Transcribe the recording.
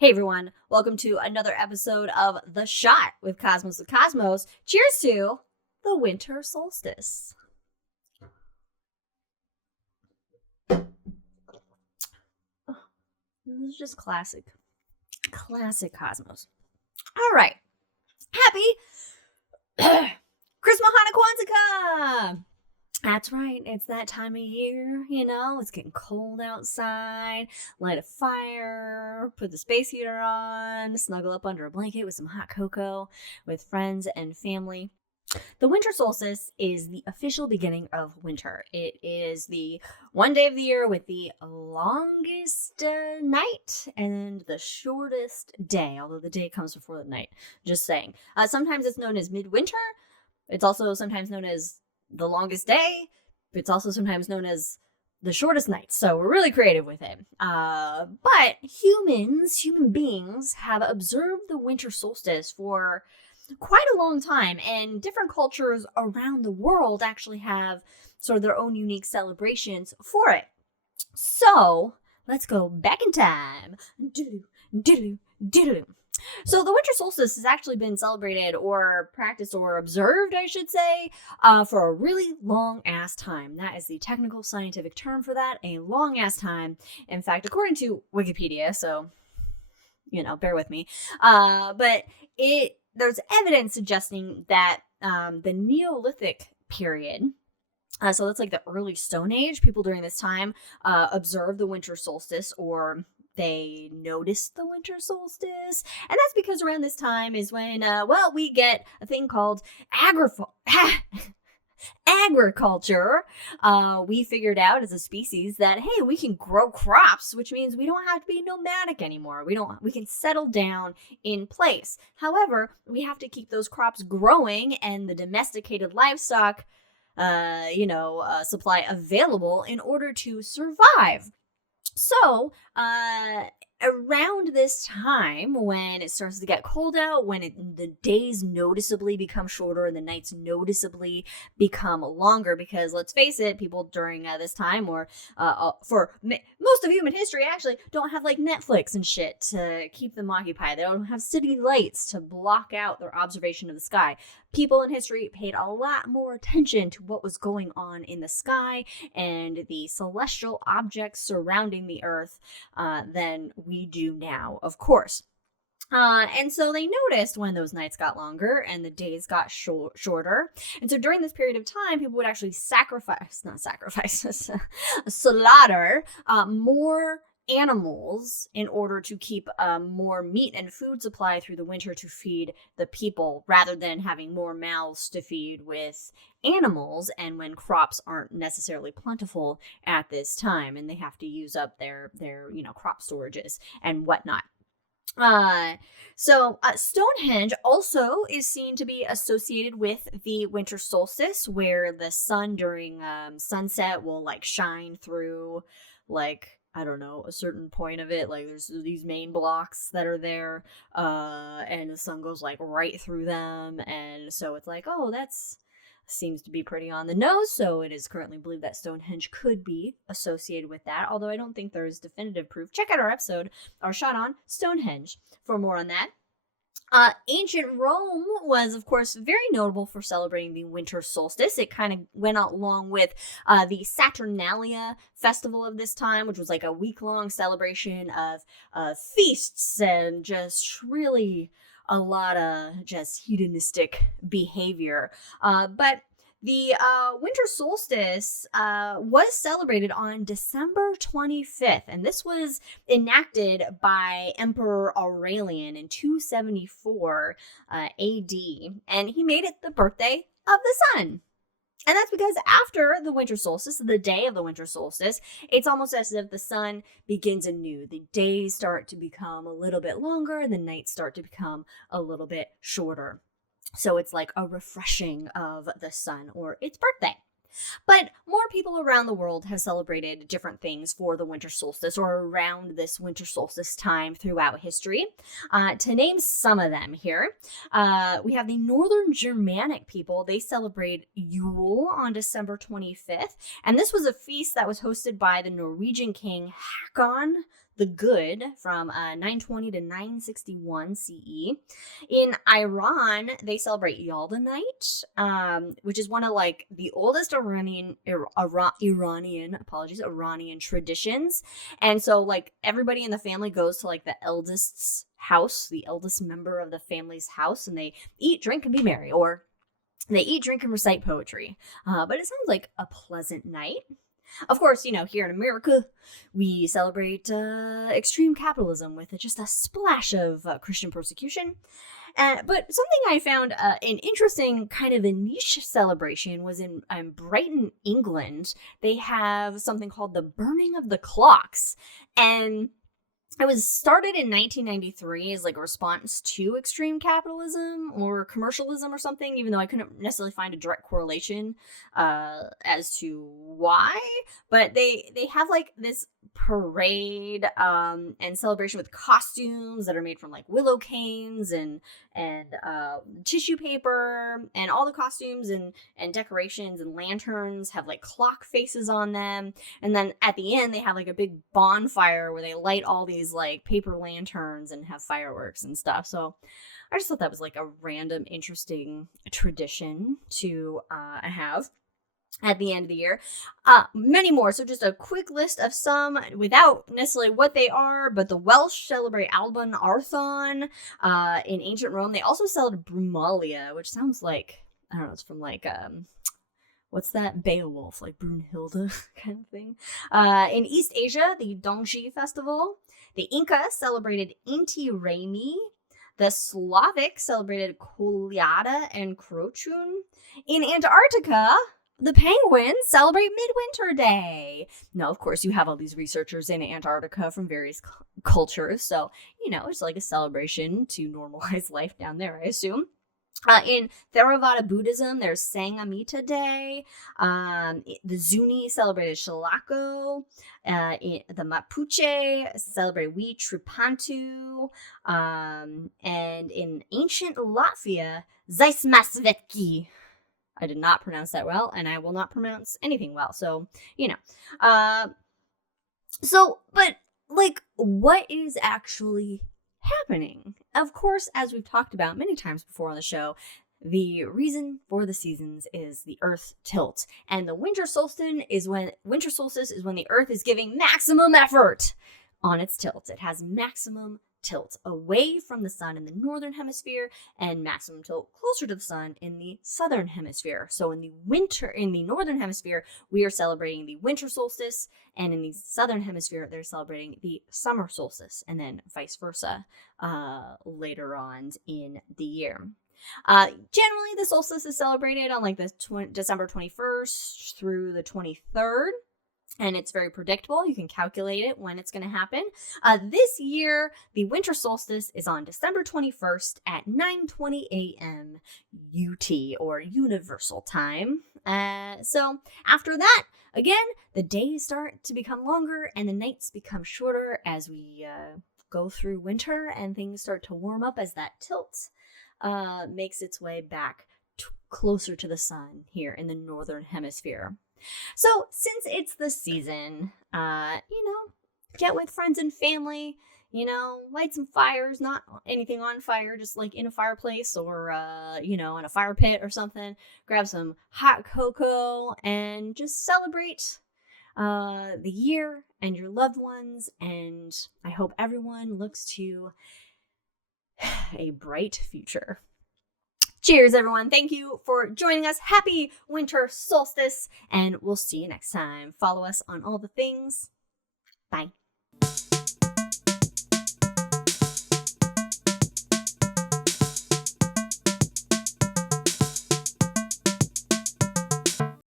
Hey everyone, welcome to another episode of The Shot with Cosmos the Cosmos. Cheers to the Winter Solstice. This is just classic Cosmos. All right, happy Christmahannakwanzakah! That's right, it's that time of year, it's getting cold outside, light a fire, put the space heater on, snuggle up under a blanket with some hot cocoa with friends and family. The winter solstice is the official beginning of winter. It is the one day of the year with the longest night and the shortest day, although the day comes before the night, just saying. Sometimes it's known as midwinter. It's also sometimes known as the longest day. It's also sometimes known as the shortest night. So we're really creative with it. But human beings have observed the winter solstice for quite a long time, and different cultures around the world actually have sort of their own unique celebrations for it. So let's go back in time. So the winter solstice has actually been celebrated or practiced or observed, I should say, for a really long-ass time. That is the technical scientific term for that, a long-ass time. In fact, according to Wikipedia, so, bear with me, but there's evidence suggesting that the Neolithic period, so that's like the early Stone Age, people during this time observed the winter solstice, or they noticed the winter solstice. And that's because around this time is when, we get a thing called agriculture. We figured out as a species that, hey, we can grow crops, which means we don't have to be nomadic anymore. We can settle down in place. However, we have to keep those crops growing and the domesticated livestock, supply available in order to survive. So, around this time, when it starts to get cold out, when the days noticeably become shorter and the nights noticeably become longer, because let's face it, people during this time, or for most of human history, actually don't have like Netflix and shit to keep them occupied. They don't have city lights to block out their observation of the sky. People in history paid a lot more attention to what was going on in the sky and the celestial objects surrounding the Earth than we do now, of course. And so they noticed when those nights got longer and the days got shorter. And so during this period of time, people would actually slaughter more animals in order to keep more meat and food supply through the winter to feed the people, rather than having more mouths to feed with animals, and when crops aren't necessarily plentiful at this time and they have to use up their crop storages and whatnot. Stonehenge also is seen to be associated with the winter solstice, where the sun during sunset will shine through a certain point of it. There's these main blocks that are there, and the sun goes right through them, and so it's that's seems to be pretty on the nose. So it is currently believed that Stonehenge could be associated with that, although I don't think there's definitive proof. Check out our shot on Stonehenge for more on that. Ancient Rome was, of course, very notable for celebrating the winter solstice. It kind of went along with the Saturnalia festival of this time, which was a week-long celebration of feasts and just really a lot of just hedonistic behavior. But the winter solstice was celebrated on December 25th, and this was enacted by Emperor Aurelian in 274 AD, and he made it the birthday of the sun. And that's because after the winter solstice, the day of the winter solstice, it's almost as if the sun begins anew. The days start to become a little bit longer, and the nights start to become a little bit shorter. So it's like a refreshing of the sun or its birthday. But more people around the world have celebrated different things for the winter solstice or around this winter solstice time throughout history. To name some of them here, we have the Northern Germanic people. They celebrate Yule on December 25th. And this was a feast that was hosted by the Norwegian king Håkon the Good from 920 to 961 CE. In Iran, they celebrate Yalda Night, which is one of like the oldest Iranian traditions. And so like everybody in the family goes to like the eldest's house, the eldest member of the family's house, and they eat, drink, and be merry, or they eat, drink, and recite poetry. But it sounds like a pleasant night. Of course, here in America, we celebrate extreme capitalism with just a splash of Christian persecution. But something I found an interesting kind of a niche celebration was in Brighton, England. They have something called the Burning of the Clocks. And it was started in 1993 as like a response to extreme capitalism or commercialism or something, even though I couldn't necessarily find a direct correlation as to why. But they have like this parade and celebration with costumes that are made from like willow canes and tissue paper, and all the costumes and decorations and lanterns have like clock faces on them. And then at the end they have like a big bonfire where they light all these like paper lanterns and have fireworks and stuff. So I just thought that was like a random interesting tradition to have at the end of the year. Many more. So just a quick list of some without necessarily what they are, but the Welsh celebrate Alban Arthon. In ancient Rome, they also celebrate Brumalia, which sounds like, I don't know, it's from like, what's that? Beowulf, like Brunhilde kind of thing. In East Asia, the Dongji festival. The Inca celebrated Inti Raymi. The Slavic celebrated Kolyada and Krochun. In Antarctica, the penguins celebrate Midwinter Day. Now, of course, you have all these researchers in Antarctica from various cultures, so, it's like a celebration to normalize life down there, I assume. In Theravada Buddhism, there's Sangamita Day. The Zuni celebrated Shalako. The Mapuche celebrated Tripantu. And in ancient Latvia, Zaismasvetki. I did not pronounce that well, and I will not pronounce anything well. So, but like, what is actually happening? Of course, as we've talked about many times before on the show, the reason for the seasons is the Earth tilt, and the winter solstice is when the Earth is giving maximum effort on its tilt. It has maximum tilt away from the sun in the northern hemisphere and maximum tilt closer to the sun in the southern hemisphere. So in the northern hemisphere, we are celebrating the winter solstice, and in the southern hemisphere, they're celebrating the summer solstice, and then vice versa later on in the year. Generally, the solstice is celebrated on like the December 21st through the 23rd. And it's very predictable. You can calculate it when it's going to happen. This year, the winter solstice is on December 21st at 9:20 a.m. UT, or Universal Time. So after that, again, the days start to become longer and the nights become shorter as we go through winter and things start to warm up as that tilt makes its way back closer to the sun here in the northern hemisphere. So, since it's the season, get with friends and family, light some fires, not anything on fire, just like in a fireplace or, in a fire pit or something. Grab some hot cocoa and just celebrate the year and your loved ones. And I hope everyone looks to a bright future. Cheers, everyone. Thank you for joining us. Happy winter solstice, and we'll see you next time. Follow us on all the things. Bye.